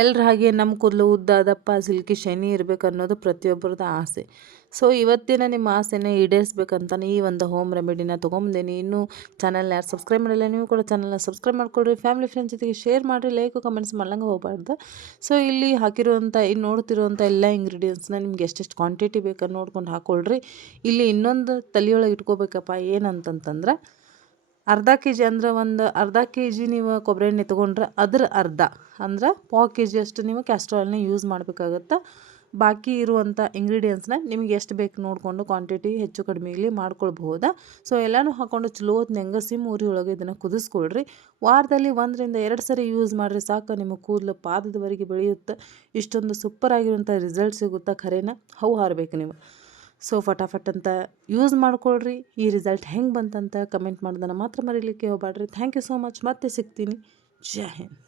ಎಲ್ಲರ ಹಾಗೆ ನಮ್ಮ ಕೂದಲು ಉದ್ದ ದಪ್ಪ ಸಿಲ್ಕಿ ಶೈನಿ ಇರಬೇಕು ಅನ್ನೋದು ಪ್ರತಿಯೊಬ್ಬರದ ಆಸೆ. ಸೊ ಇವತ್ತಿನ ನಿಮ್ಮ ಆಸೆನ ಈಡೇರಿಸ್ಬೇಕಂತಾನೆ ಈ ಒಂದು ಹೋಮ್ ರೆಮಿಡಿನ ತೊಗೊಂಬಂದೇನಿ. ಇನ್ನೂ ಚಾನಲ್ನ ಯಾರು ಸಬ್ಸ್ಕ್ರೈಬ್ ಮಾಡಿಲ್ಲ, ನೀವು ಕೂಡ ಚಾನಲ್ನ ಸಬ್ಸ್ಕ್ರೈಬ್ ಮಾಡ್ಕೊಳ್ರಿ. ಫ್ಯಾಮಿಲಿ ಫ್ರೆಂಡ್ಸ್ ಜೊತೆಗೆ ಶೇರ್ ಮಾಡಿರಿ, ಲೈಕು ಕಮೆಂಟ್ಸ್ ಮಾಡ್ಲಂಗೆ ಹೋಗಬಾರ್ದು. ಸೊ ಇಲ್ಲಿ ಹಾಕಿರುವಂಥ ಇಲ್ಲಿ ನೋಡ್ತಿರುವಂಥ ಎಲ್ಲ ಇಂಗ್ರೀಡಿಯೆಂಟ್ಸ್ನ ನಿಮ್ಗೆ ಎಷ್ಟೆಷ್ಟು ಕ್ವಾಂಟಿಟಿ ಬೇಕನ್ನು ನೋಡ್ಕೊಂಡು ಹಾಕ್ಕೊಳ್ರಿ. ಇಲ್ಲಿ ಇನ್ನೊಂದು ತಲೆಯೊಳಗೆ ಇಟ್ಕೋಬೇಕಪ್ಪ, ಏನಂತಂತಂದ್ರೆ ಅರ್ಧ ಕೆ ಜಿ ಅಂದ್ರೆ ಅರ್ಧ ಕೆ ಜಿ ನೀವು ಕೊಬ್ಬರಿ ಎಣ್ಣೆ ತೊಗೊಂಡ್ರೆ ಅದ್ರ ಅರ್ಧ ಅಂದ್ರೆ ಪಾವು ಕೆ ಜಿಯಷ್ಟು ನೀವು ಕ್ಯಾಸ್ಟರ್ ಆಯಿಲ್ನ ಯೂಸ್ ಮಾಡಬೇಕಾಗತ್ತೆ. ಬಾಕಿ ಇರುವಂಥ ಇಂಗ್ರೀಡಿಯೆಂಟ್ಸ್ನ ನಿಮಗೆ ಎಷ್ಟು ಬೇಕು ನೋಡಿಕೊಂಡು ಕ್ವಾಂಟಿಟಿ ಹೆಚ್ಚು ಕಡಿಮೆ ಇಲ್ಲಿ ಮಾಡ್ಕೊಳ್ಬಹುದಾ. ಸೊ ಎಲ್ಲನೂ ಹಾಕ್ಕೊಂಡು ಚಲೋ ಹೊತ್ನಂಗೆ ಸಿಮ್ ಉರಿ ಒಳಗೆ ಇದನ್ನು ಕುದಿಸ್ಕೊಳ್ರಿ. ವಾರದಲ್ಲಿ 1-2 ಸರಿ ಯೂಸ್ ಮಾಡಿರಿ ಸಾಕು, ನಿಮ್ಮ ಕೂದಲು ಪಾದದವರೆಗೆ ಬೆಳೆಯುತ್ತೆ. ಇಷ್ಟೊಂದು ಸೂಪರ್ ಆಗಿರುವಂಥ ರಿಸಲ್ಟ್ ಸಿಗುತ್ತಾ, ಖರೇನ ಹವು ಹಾರಬೇಕು ನೀವು. ಸೊ ಫಟಾಫಟ್ ಅಂತ ಯೂಸ್ ಮಾಡ್ಕೊಳ್ರಿ. ಈ ರಿಸಲ್ಟ್ ಹೆಂಗೆ ಬಂತಂತ ಕಮೆಂಟ್ ಮಾಡೋದನ್ನು ಮಾತ್ರ ಮರೀಲಿಕ್ಕೆ ಹೋಗಬೇಡ್ರಿ. Thank you so much. ಮತ್ತೆ ಸಿಗ್ತೀನಿ. ಜೈ ಹಿಂದ್.